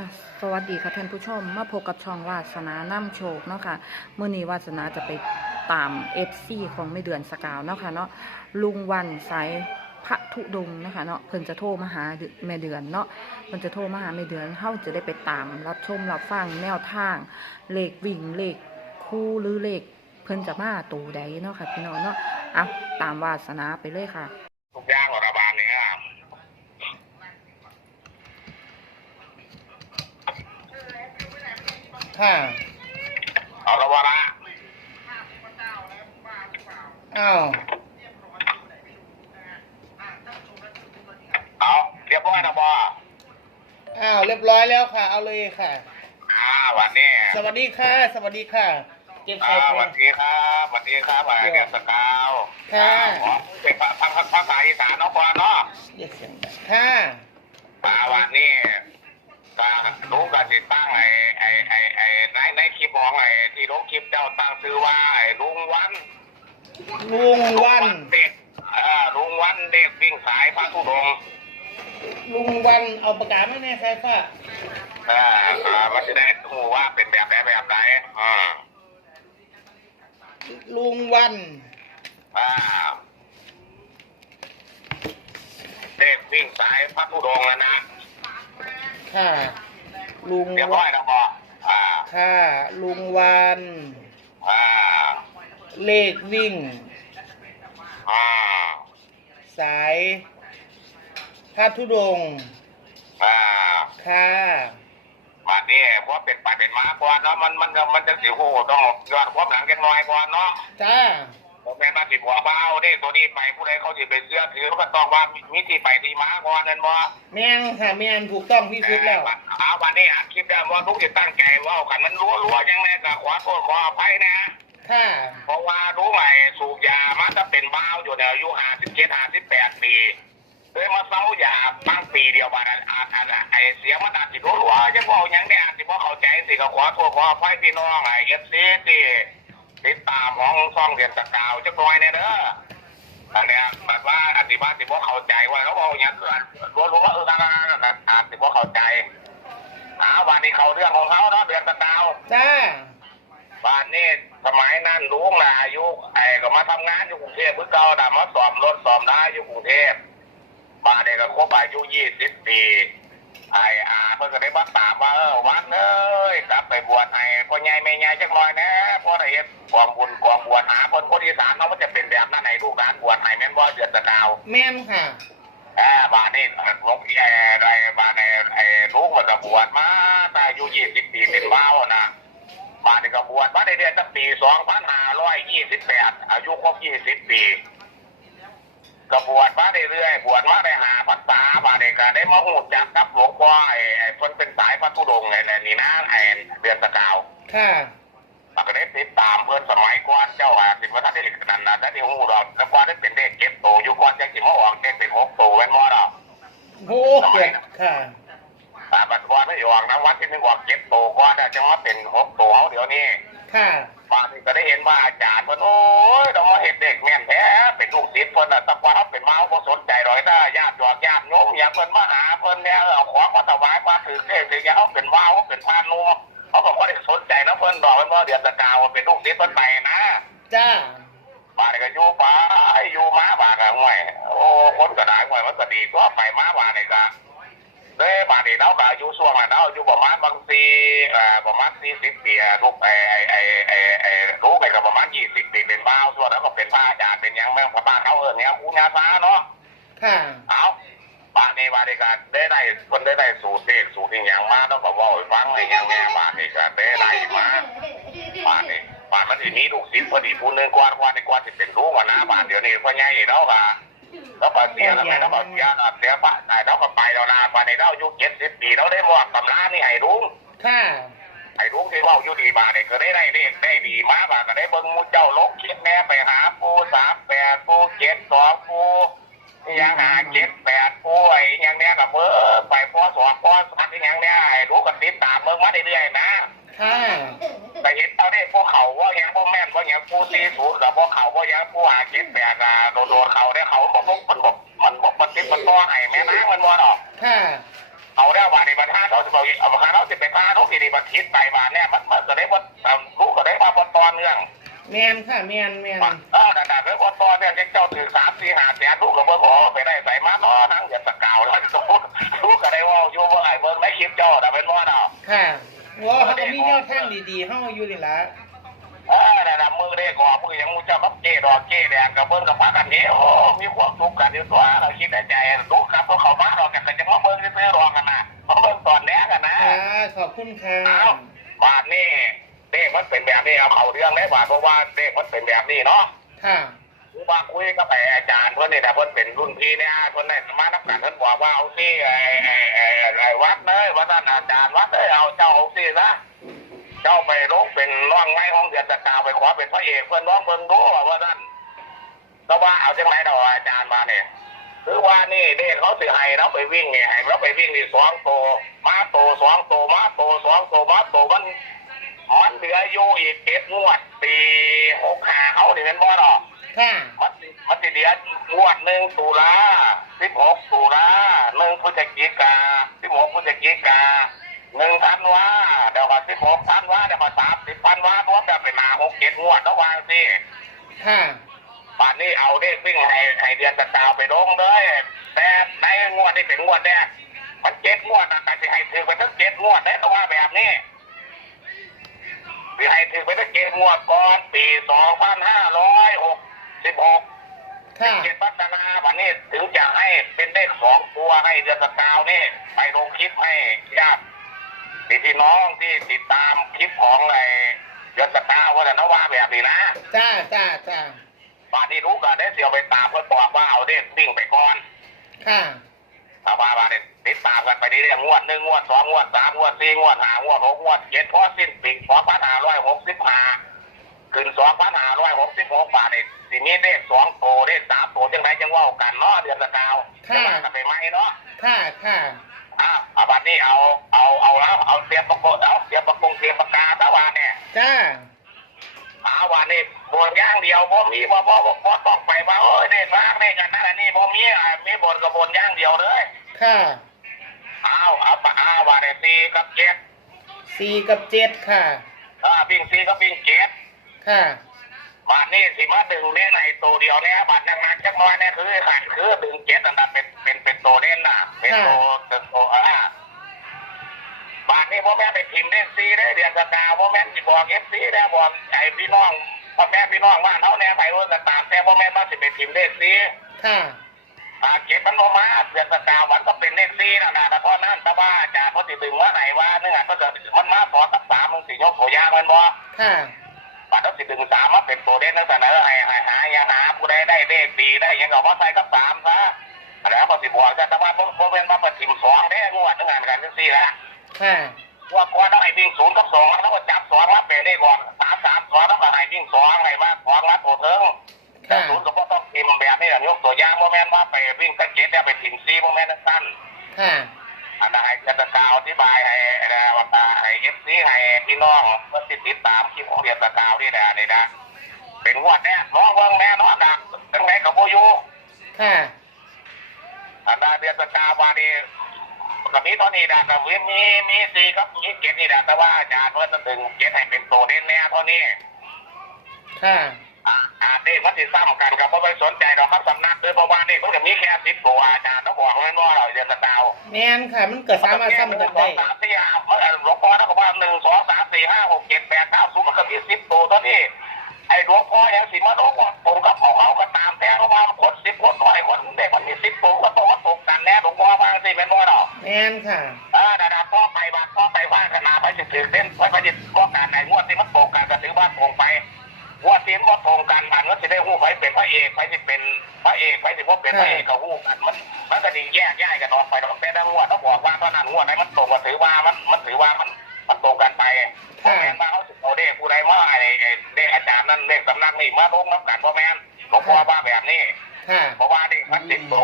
อะสวัสดีค่ะท่านผู้ชม มาพบกับช่องวาสนาน้ำโชคเนาะค่ะเมื่อนี้วาสนาจะไปตามเอฟซีของไม่เดือนสกาวเนาะค่ะเนาะลุงวันสายพระธุดงค์เนาะคะเนาะเพิ่นจะโทรมาหาแม่เดือนเนาะเพิ่นจะโทรมาหาแม่เดือนเฮาจะได้ไปตาม รับชมรับฟังแนวทางเลขวิ่งเลขคู่หรือเลขเพิ่นจะมาตูใดเนาะค่ะพี่น้องเนาะอะตามวาสนาไปเลยค่ะ ทุกอย่างของระบาลเนี่ยครับ ค่ะเอาละวะละอ้าวเอาเรียบร้อยนะบออ้าวเรียบร้อยแล้วค่ะ เอาเลยค่ะ อ่าวันนี้สวัสดีค่ะ สวัสดีค่ะ เก็บอ่าใส่วันนี้ครับวันนี้ครับอะไรเดือนสกาวค่ะ อ๋อเป็นภาษาภาษาอีสานเนาะก่อนเนาะ เรียกเสียงดังค่ะอ่าวันนี้ก็รู้กัน ติดตั้งไอ้ไอ้ไอ้ไอ้ในในคลิปของไอ้ที่ลงคลิปเจ้าตั้งชื่อว่าไอ้ลุงวันลุงวันเด็กเอ่าลุงวันเด็กวิ่งสายพระธุดงค์ลุงวันเอาประกาศไม่แน่ใครฟ้าอ่าอ่ามันจะได้รู้ว่าเป็นแบบไหนแบบไหนอ่าลุงวันอ่าเด็กวิ่งสายพระธุดงค์นะนะ ค่ะ ลุงเรียบร้วัอยนแล้วพออ่าค่ะลุงวันอ่าเลขวิ่ง อ่าสายพระธุดงค์อ่าค่ะมาเนี่ยเพราะเป็นไปเป็นมาก่อนเนาะมันมันก็มันจะสิโหต้องย้อนความหลังกันหน่อยก่อนเนาะ จ้า ผมแม่นมาสิบัวเบ้าเด้ตัวนี้ไปผู้ใดเขาสิไปเสื้อถือก็ต้องว่ามีที่ไปที่มาก่อนนั่นบ่แม่งค่ะแม่งถูกต้องที่สุดแล้วเอาวันนี้อัดคลิปได้ว่าทุกจะตั้งใจเว่ากันมันรั้วรั้วๆยังไงก็ขอโทษขออภัยนะค่ะเพราะว่ารู้ไหมสูบยามันจะเป็นบ้าวอยู่ในอายุห้าสิบเจ็ดห้าสิบแปดปีเลยมาเซายาตั้งปีเดียววันนั้นอาจอาจไอเสียงมันอาจจะรู้ว่าจะบอกยังได้อาจจะบอกเข้าใจสิก็ขอโทษขออภัยพี่น้องไอเอฟซีที่ ติดตามของซ่องเรียนสกาวจะปล่อยเนี่ยเด้ออันเนี้ยแบบว่าอาจจะว่าสิบอกเข้าใจว่าเขาบอกอย่างนั้นรู้รู้ว่าเออนั่นนั่นนั่นอาจจะบอกเข้าใจอ่าวันนี้เขาเรื่องของเขาเนาะเดือนสกาวจ้าบ้านนี้สมัยนั้นลุงนะอายุไอ้ก็มาทำงานอยู่กรุงเทพเพื่อเก่านะมาสอบรถสอบได้อยู่กรุงเทพบ้านนี้ก็ครบอายุยี่สิบปี ไอ้อาเพิ่นก็ได้มาตามว่าเออวันเอ้ยกลับไปบวชไอ้พ่อใหญ่แม่ใหญ่จักหน่อยนะพ่อได้เฮ็ดกองบุญกองบวชหาคนคนอีสานเนาะมันจะเป็นแบบนั้นให้ลูกหลานบวชให้แม่นบ่เดือนตะดาวแม่นค่ะแอบบ้านนี้หลวงพี่แอร์ไอ้บ้านไอ้ไอ้ลูกมันก็บวชมาแต่อายุยี่สิบปีเป็นว้าวนะบ้านนี่ก็บวชมาได้เดือนตั้งปีสองพันห้าร้อยยี่สิบแปดอายุครบยี่สิบปี ก็บวชมาได้เรื่อยบวชมาได้หาพรรษาบาดนี้ก็ได้มาหูจักกับหลวงพ่อไอ้ไอ้เพิ่นเป็นสายพระธุดงค์ไงเนี่ยนี่นะไอ้เดือนสกาวค่ะมันก็ได้ติดตามเพิ่นสมัยก่อนเจ้าอาสิบวัฒนได้ขนาดนั้นได้หูดอกแล้วก่อนได้เป็นเด็กเก็บโตอยู่ก่อนจังสิมาออกเด็กเป็นหกโตเป็นมอดอกโอ้เกิดค่ะ ตาบัดก่อนไม่ออกนะวัดที่หนึงออกเก็บโตก่อนแต่จังว่าเป็นหกโตเขาเดี๋ยวนี้ ค่ะ บางทีก็ได้เห็นว่าอาจารย์เพิ่นโอ้ยต้องมาเห็นเด็กแม่นแท้เป็นลูกศิษย์เพิ่นน่ะสักวันเอาเป็นมาบ่สนใจหรอกถ้าญาติหยอกญาติโยมอย่างเพิ่นมาหาเพิ่นเนี่ยเอาของมาถวายมาถือเทศถืออย่างเอาเป็นว่าวเอาเป็นพานนุ่มเขาก็บ่ได้สนใจนะเพิ่นบอกเพิ่นว่าเดือนตะกาวเป็นลูกศิษย์เพิ่นไปนะจ้าบาดนี้ก็อยู่ไปอยู่มาบาดก็ห่วยโอ้คนก็ได้ห่วยมันก็ดีตัวไปมาบาดนี่ก็ เด้บาดนี้เราก็อายุช่วงนั้นเราอายุประมาณบางทีเอ่อประมาณ40ปีอะลูกไอ้ไอ้ไอ้ไอ้ไอ้ลูกไอ้ก็ประมาณ20ปีเป็นบ้าวส่วนแล้วก็เป็นพระอาจารย์เป็นหยังแม่งพระบ้านเขาเอิ้นเนี่ยครูญาซาเนาะ ค่ะ เอาบาดนี้บาดนี้ก็ได้ได้คนได้ได้สูตรเด็กสูตรอีหยังมาแล้วก็เว้าให้ฟังให้หยังแน่บาดนี้ก็ได้ได้มาบาดนี้บาดมันสิมีลูกศิษย์พอดีผู้หนึงกว่ากว่านี่กว่าสิเป็นลูกอะนะบาดเดี๋ยวนี้พ่อใหญ่แล้วก็ แล้วก็เสียแล้วไงแล้วก็เสียแล้วเสียพระตายแล้วก็ไปแล้วนะวันนี้เราอายุเจ็ดสิบปีเราได้มอบตำรานี่ให้ลุงค่ะให้ลุงที่เว่าอยู่ดีมาเนี่ยก็ได้ได้เลขได้ดีมาบาก็ได้เบิ่งหมูเจ้าลกคิดแม่ไปหาปูสามแปดปูเจ็ดสองปูยังหาเจ็ดแปดปูไอ้ยังเนี้ยกับเบิ่งไปพอสองพอสักยังเนี้ยไอ้รู้กันติดตามเบิ่งมาเรื่อยๆนะ ค่ะแต่เห็นเอาได้พวกเขาว่ายังพวกแม่นว่ายังปูซีสูงกับพวกเขาว่ายังปูหาเจ็ดแปดอะโดนโดนเขาได้เขาบอกพวกมันบอกมันบอกมันติดมันตัวไห้แม่นางมันบ่ดอกค่ะเอาได้ววันนี้วันทานเขาจะบอกเอาทานเขาจะไปทานเขาทีนี้มันคิดไปมาเนี่ยมันมันก็ได้ว่ารู้ก็ได้มาบนตอนเนื่องแมนค่ะแมนแมนเออแต่แต่บนตอนเนี่ยเจ้าถือสามสี่ห้าแสนรู้กับเบิ้งโอ้ไปได้ใส่มาเนาะนั่งอย่าสกาวแล้วจะพูดรู้ก็ได้ว่าอยู่เบิ้งไอ้เบิ้งไม่คิดเจ้าแต่เป็นว่าเนาะค่ะ ว่าเขาก็มีแนวทางดีๆเข้าอยู่นี่ละเออแต่ละมือได้ก่อมือยังมูเจ้ากับเจดอกเจแดงกับเบิ้งกับพักกันนี้โอ้มีความสุขกันอยู่ตัวเราคิดในใจรู้ครับเพราะเขามาเราแต่ก็จะมาเบิ้งซื้อรอกันนะมาเบิ้งตอนแรกกันนะค่ะขอบคุณค่ะอ้าวบาทนี่เด็กมันเป็นแบบนี้เอาเขาเรื่องได้บาทเพราะว่าเด็กมันเป็นแบบนี้เนาะค่ะ ผมว่าคุยกับไอ้อาจารย์เพื่อนนี่แต่เพื่อนเป็นรุ่นพี่เนี่ยเพื่อนได้มานับกันเพื่อนบอกว่าเอาสิไอ้ไอ้ไอ้ไอ้วัดเลยว่าท่านอาจารย์วัดเลยเอาเจ้าเอาสินะเจ้าไปลงเป็นร่องไม้ห้องเดือนตะกาวไปขอเป็นพระเอกเพื่อนน้องเพื่อนรู้ว่าท่านแต่ว่าเอาจังไรเราอาจารย์มาเนี่ยคือว่านี่เด็กเขาสิให้เราไปวิ่งเนี่ยให้เราไปวิ่งนี่สองโตมาโตสองโตมาโตสองโตมาโตมันมันเหลืออยู่อีกเจ็ดงวดปีหกหาเขาเนี่เป็นบ่หรอ ค่ะมันมันสิเดียงวดหนึ่งตุลาสิบหกตุลาหนึ่งพฤศจิกาสิบหกพฤศจิกาหนึ่งธันวาเดี๋ยวก็สิบหกธันวาเดี๋ยวก็สามสิบธันวารวมกันเป็นมาหกเจ็ดงวดระหว่างสิค่ะป่านนี้เอาเด็กวิ่งให้ให้เดือนตะกาวไปลงเลยแต่ในงวดที่เป็นงวดแรกมันเจ็ดงวดนะแต่สิให้ถือไปทั้งเจ็ดงวดได้แต่ว่าแบบนี้สิให้ถือไปทั้งเจ็ดงวดก่อนปีสองพันห้าร้อยหก สิบหกค่ะ เจ็ดพัฒนาวันนี้ถึงจะให้เป็นเลขสองตัวให้เดือนสกาวนี่ไปลงคลิปให้ญาติพี่น้องที่ติดตามคลิปของไอ้เดือนสกาวว่าแต่นว่าแบบนี้นะจ้าจ้าจ้าป่านนี้รู้กันได้เสียวไปตามเพื่อบอกว่าเอาเลขวิ่งไปก่อนค่ะ ถ้าว่าว่าเนี่ยติดตามกันไปเรื่อยๆงวดหนึ่งงวดสองงวดสามงวดสี่งวดห้างวดหกงวดเจ็ดพอสิ้นปีสองพันห้าร้อยหกสิบห้า ขึ้นสองพันห้าร้อยหกสิบหกบาทเนี่ยสิมีเลขสองโตเลขสามโตจังไรจังว่ากันเนาะเดือนสกาวจะมากันไปไหมเนาะค่ะค่ะอ่าเอาบัดนี้เอาเอาเอาแล้วเอาเตรียมประกงเอาเตรียมประกงเตรียมปากกาตะวันเนี่ยจ้าอาวันนี้บนย่างเดียวบ่มีบ่บ่บ่บ่ต้องไปว่าโอ้ยเด่นมากเนี่ยกันนั่นอันนี่บ่มีอ่ามีบนกับบนย่างเดียวเลยค่ะเอาเอาปะอาวันนี้สี่กับเจ็ดสี่กับเจ็ดค่ะ อ่าวิ่งสี่กับวิ่งเจ็ด ค่ะบัดนี้สิมาดึงเนี่ยในตัวเดียวเนี่ยบัดนักนักจักน้อยเนี่ยคือขันคือดึงเจ็ดอันนั้นเป็นเป็นเป็นตัวเด่นน่ะ เป็นตัวเป็นตัวอ่าบ้านนี้พ่อแม่ไปพิมพ์เล่นซีได้เดือนสตาร์พ่อแม่จะบอกเอฟซีได้บอกไอ้พี่น้องพ่อแม่พี่น้องบ้านเขาแน่ไปว่าสตาร์แต่พ่อแม่บ้านจะไปพิมพ์เล่นซีค่ะอ่าเก็บมันลงมาเดือนสตาร์วันก็เป็นเล่นซีนะนะแต่พอนั้นแต่ว่าอาจารย์เขาติดึงว่าไหนว่าเนื่องจากเกิดมันมาสอนตักสามมึงสิยกตัวยางมันบ่ค่ะบัดต้อง สิดึงสามมาเป็นตัวเด่นนั่นเสนอให้ให้หาอย่าหาผู้ใดได้เลขดีได้ยังก็ว่าใส่กับสามซะแล้วพอสิบวกจะแต่ว่าพ่อแม่มาประทิมสองได้งวดนึงงานกันจังซี่ละค่ะว่าก่อนต้องให้วิ่งศูนย์กับสองแล้วก็จับสองรับไปได้ก่อนสามสามสองแล้วก็ให้วิ่งสองให้ว่าสองรับตัวเทิงแต่ค่ะศูนย์ก็บ่ต้องพิมพ์แบบนี้แหละยกตัวอย่างโมแมนว่าไปวิ่งตะเกียบเนี่ยไปพิมพ์ซีโมแมนสั้นค่ะ อันนั้นให้จะกล่าวอธิบายให้นะว่าให้เอฟซีให้พี่น้องเพื่อติดตามคลิปของเรียนตะกาวนี่นะนี่นะเป็นงวดแน่น้องเบิ่งแน่นอนนะเป็นไงกับโบอยูค่ะอันนั้นเรียนตะกาวมานี่กับนี้ตอนนี้นะแต่วิมีมีซีครับมีเกตนี่นะแต่ว่าอาจารย์เพื่อนถึงเกตให้เป็นตัวเด่นแน่เท่านี้ค่ะ อ่าอ่าเด็กมันติซ้ำกันกับเพราะไม่สนใจหรอกครับสำนักเลยเพราะว่านี่มันจะมีแค่สิบตัวอาจารย์ต้องบอกมันว่าเราเรียนตะกาวแมนค่ะ มันเกิดสามารถซ้ำกันได้สามสี่ห้าหลวงพ่อนะบอกว่าหนึ่งสองสามสี่ห้าหกเจ็ดแปดเก้าศูนย์มันก็มีสิบตัวตอนนี้ไอ้หลวงพ่อยังสิมาโดนว่าผมกับเขาเขาก็ตามแต่เขาว่าคนสิบคนหน่อยคนเด็กมันมีสิบตัวก็ต้องมาตกกันแน่หลวงพ่อบางสิเป็นว่าเนาะแมนค่ะอ่าดาดาพ่อไปบ้านพ่อไปว่าขนาดไปสิถือเส้น สิว่าเป็นพระเอกกับหู้กันมันมันก็ดีแยกย้ายกันออกไปดอกแต่ละงวดต้องบอกว่าตอนนั้นงวดไหนมันตรงก็ถือว่ามันมันถือว่ามันมันตรงกันไปเพราะแม่นมาเขาสิเอาเด็กผู้ใดมาไอ้ไอ้เด็กอาจารย์นั่นเด็กสำนักนี่มาลงน้ำกันเพราะแม่นหลวงพ่อว่าแบบนี้ค่ะเพราะว่าเด็กมันติดโต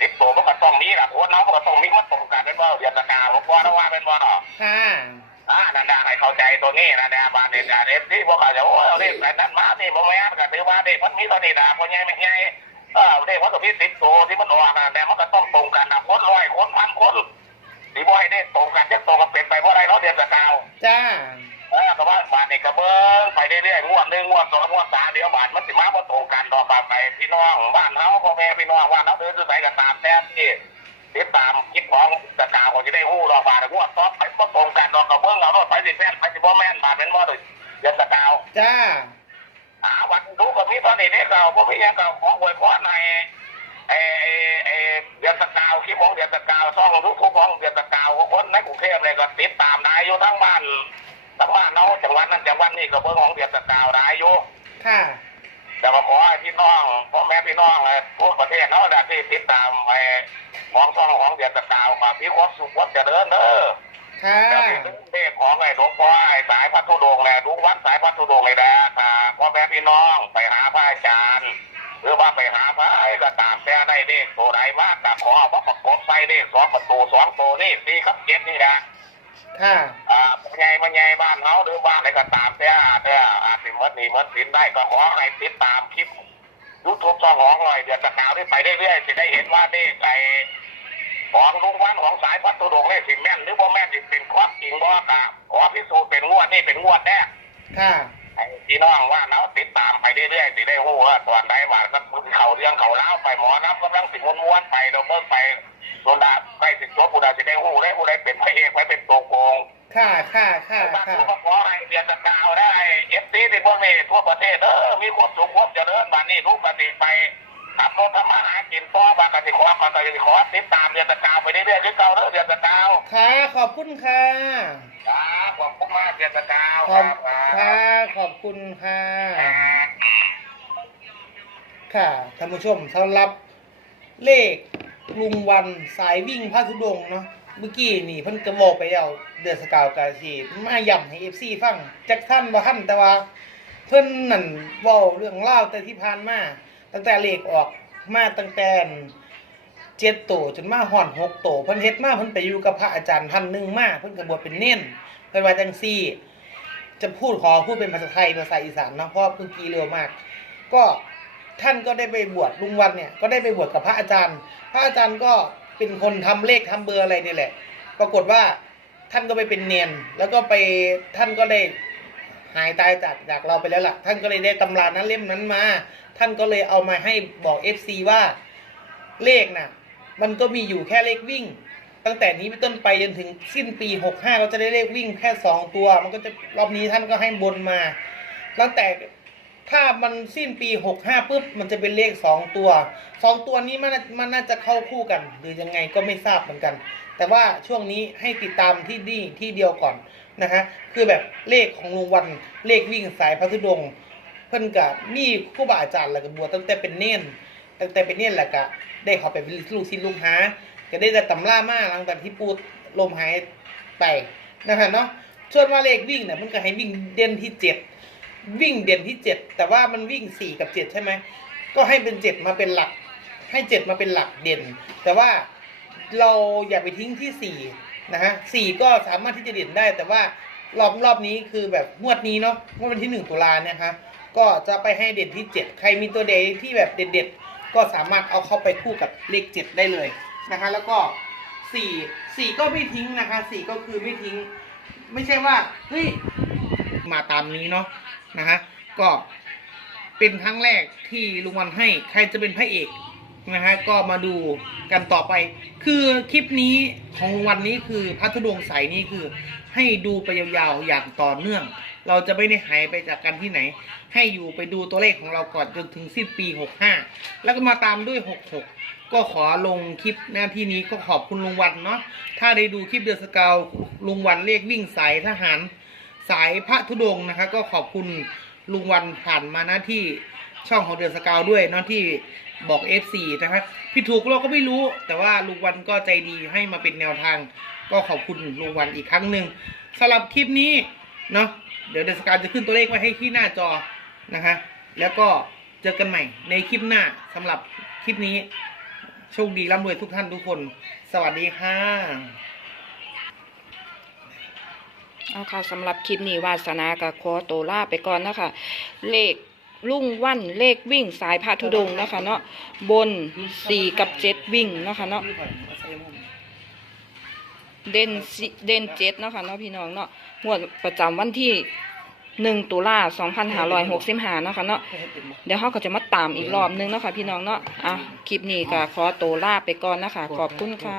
ติดโตมันก็ต้องมีแหละโค้ดน้องมันก็ต้องมีมันตรงกันเป็นว่าเรียนตะกาหลวงพ่อนะว่าเป็นว่าเนาะค่ะอ่านั่นได้ให้เข้าใจตัวนี้นะเนี่ยบานเด็กเด็กที่พวกเขาจะโอ้เอาเด็กแต่นั้นมาที่พ่อแม่ก็ถือว่าเด็กมันมีตัวนี้นะพ่อใหญ่ไม่ใหญ่ เออเด็กมันก็มีติดโตที่มันออกนะแต่มันก็ต้องตรงกันนะคนร้อยคนพันคนสีบอยได้ตรงกันจะตรงกันเป็นไปเพราะอะไรเนาะเดือนสกาวจ้าเออแต่ว่าบาทนี่กระเบิ้งไปเรื่อยๆงวดหนึ่งงวดสองงวดสามเดี๋ยวบาทมันสิมาบ่ตรงกันดอกบาทไปพี่น้องบ้านเฮาพ่อแม่พี่น้องบ้านเฮาเดินสุดสายกันตามแท้ที่ติดตามคิดของสกาวก็จะได้ฮู้ดอกบาทงวดต่อไปบ่ตรงกันดอกกระเบิ้งเอารถไปสิแม่นไปสิบ่แม่นบาทเป็นบ่เลยเดือนสกาวจ้าหา วันดูก็มีตอนนี้เด็กเก่าพวกพี่ยังเก่าของหวยพรในเอเอเอเดือนสกาวคลิปของเดือนสกาวซ่องทุกทุกของเดือนสกาวคนในกรุงเทพเลยก็ติดตามได้อยู่ทั้งบ้านทั้งบ้านเนาะจังหวัดนั้นจังหวัดนี้ก็เบิ่งของเดือนสกาวได้อยู่ค่ะแต่ว่าขอพี่น้องพ่อแม่พี่น้องทั่วประเทศเนาะนะที่ติดตามไอ้ของซ่องของเดือนสกาวมาพี่ความสุขความเจริญเด้อ ค่ะ แล้วนี่เลขของไอ้หลวงพ่อไอ้สายพัทธุดงค์แหละดูวัดสายพัทธุดงค์เลยนะถ้าพ่อแม่พี่น้องไปหาพระอาจารย์ หรือว่าไปหาพระไอ้ก็ตามแต่ได้เลขตัวใดมากก็ขอว่าประกบใส่เลขสองประตูสองตัวนี่สี่ครับเจ็ดนี่นะค่ะ อ่าใหญ่มาใหญ่บ้านเฮาหรือบ้านอะไรก็ตามแต่เด้ออาจสิมื่อนี้เมื่อสินได้ก็ขอให้ติดตามคลิปยูทูบช่องของหน่อยเดือนตะกาวที่ไปเรื่อยๆจะได้เห็นว่าเลขไอ้ ของลุงวันของสายพัทธุดงค์เลขสิแม่นหรือบ่แม่นสิเป็นความจริงบ่กะขอพิสูจน์เป็นงวดนี่เป็นงวดแรกค่ะไอ้พี่น้องว่าเนาะติดตามไปเรื่อยๆสิได้ฮู้ว่าตอนใดว่าก็เขาเรื่องเขาเล่าวไปหมอน้ำกำลังสิม้วนๆไปเราเบิ่งไปโซดาใกล้สิจบผู้ใดสิได้ฮู้ได้ผู้ใดเป็นพระเอกไปเป็นตัวโกงค่ะค่ะค่ะบางค่ะทีก็ขอให้เรียนตะกาวได้เอฟซีที่พวกนี้ทั่วประเทศเออมีความสุขความเจริญบ้านนี้ทุกปฏิไป ทำรถทำอาหารกินต่อบางกสิขอมาก็สิขอติดตามเรียนตะกาวไปเรื่อยๆคือเก่าเด้อเรียนตะกาวค่ะขอบคุณค่ะครับขอบคุณมากเรียนตะกาวขอบค่ะขอบคุณค่ะครับค่ะท่านผู้ชมสำหรับเลขลุงวันสายวิ่งพระธุดงค์เนาะเมื่อกี้นี่เพิ่นกระบอกไปแล้วเดือดสกาวกาสีมาย่ำให้เอฟซีฟังจักท่านว่าท่านแต่ว่า เพิ่นนั่นเว้าเรื่องเล่าวแต่ที่ผ่านมา ตั้งแต่เลขออกมาตั้งแต่เจ็ดโตจนมาห่อนหกโตเพิ่นเฮ็ดมาเพิ่นไปอยู่กับพระอาจารย์ท่านหนึ่งมาเพิ่นก็บวชเป็นเน้นเพิ่นว่าจังซี่ จะพูดขอพูดเป็นภาษาไทยภาษาอีสานเนาะเพราะว่าเพิ่งกี้เร็วมาก ก็ท่านก็ได้ไปบวชลุงวันเนี่ยก็ได้ไปบวชกับพระอาจารย์ พระอาจารย์ก็เป็นคนทำเลขทำเบอร์อะไรนี่แหละ ปรากฏว่าท่านก็ไปเป็นเนียนแล้วก็ไปท่านก็ได้ หายตายจากจากเราไปแล้วล่ะ ท่านก็เลยได้ตำรานั้นเล่มนั้นมา ท่านก็เลยเอามาให้บอกเอฟซีว่าเลขน่ะ มันก็มีอยู่แค่เลขวิ่ง ตั้งแต่นี้เป็นต้นไปจนถึงสิ้นปีหกห้าจะได้เลขวิ่งแค่สองตัว มันก็จะรอบนี้ท่านก็ให้บนมา ตั้งแต่ ถ้ามันสิ้นปีหกห้าปุ๊บมันจะเป็นเลขสองตัวสองตัวนี้มันน่ามันน่าจะเข้าคู่กัน หรือยังไงก็ไม่ทราบเหมือนกัน แต่ว่าช่วงนี้ให้ติดตามที่นี่ที่เดียวก่อนนะฮะคือแบบเลขของลุงวันเลขวิ่งสายพระธุดงค์เพิ่นกับมีครู่บาอาจารย์แล้วก็บวชตั้งแต่เป็นเน้นตั้งแต่เป็นเน้นแล้วก็ได้เขาไปเป็นลูกศิษย์ลูกหาก็ได้แต่ตำรามาหลังจากที่ปูลมหายไปนะฮะเนาะส่วนว่าเลขวิ่งเนี่ยมันก็ให้วิ่งเด่นที่เจ็ด วิ่งเด่นที่เจ็ดแต่ว่ามันวิ่งสี่กับเจ็ดใช่ไหมก็ให้เป็นเจ็ดมาเป็นหลัก ให้เจ็ดมาเป็นหลักเด่น แต่ว่าเราอย่าไปทิ้งที่สี่นะฮะสี่ก็สามารถที่จะเด่นได้ แต่ว่ารอบรอบนี้คือแบบงวดนี้เนาะงวดวันที่หนึ่งตุลาเนี่ยคะก็จะไปให้เด่นที่เจ็ดใครมีตัวเดที่แบบเด็ดๆก็สามารถเอาเข้าไปคู่กับเลขเจ็ดได้เลยนะคะ แล้วก็สี่สี่ก็ไม่ทิ้งนะคะสี่ก็คือไม่ทิ้ง ไม่ใช่ว่าเฮ้ย มาตามนี้เนาะนะคะก็เป็นครั้งแรกที่ลุงวันให้ใครจะเป็นพระเอกนะคะก็มาดูกันต่อไป คือคลิปนี้ของวันนี้คือพัทธุดงค์ใสนี่คือ ให้ดูไปยาวๆอย่างต่อเนื่อง เราจะไม่ได้หายไปจากกันที่ไหน ให้อยู่ไปดูตัวเลขของเราก่อนจนถึงสิ้นปี 65 แล้วก็มาตามด้วย 66 ก็ขอลงคลิปหน้าที่นี้ก็ขอบคุณลุงวันเนาะถ้าได้ดูคลิปเดือดสเกาวลุงวันเรียกวิ่งสายทหาร สายพระธุดงค์นะคะก็ขอบคุณลุงวันผ่านมาหน้าที่ช่องของเดือดสกาวด้วยเนาะที่บอก F4 นะคะผิดถูกเราก็ไม่รู้ แต่ว่าลุงวันก็ใจดีให้มาเป็นแนวทาง ก็ขอบคุณลุงวันอีกครั้งหนึ่งสำหรับคลิปนี้เนาะเดี๋ยวเดือดสกาวจะขึ้นตัวเลขไว้ให้ที่หน้าจอนะคะ แล้วก็เจอกันใหม่ในคลิปหน้าสำหรับคลิปนี้โชคดีร่ำรวยทุกท่านทุกคน สวัสดีค่ะ เอาค่ะสำหรับคลิปนี้วาสนากับขอโตวล่าไปก่อนนะคะ เลขลุ่งวันเลขวิ่งสายพระธุดงค์นะคะ เนาะบนสี่กับเจ็ดวิ่งนะคะเนาะเด่นสิเด่นเจ็ดเนาะค่ะเนาะพี่น้องเนาะงวดประจำวันที่หนึ่งตุลาสองพันห้าร้อยหกสิบห้าเนาะค่ะเนาะเดี๋ยวเขาก็จะมาตามอีกรอบนึงเนาะค่ะพี่น้องเนาะอะคลิปนี้ก็ขอตัวลาไปก่อนนะคะ ขอบคุณค่ะ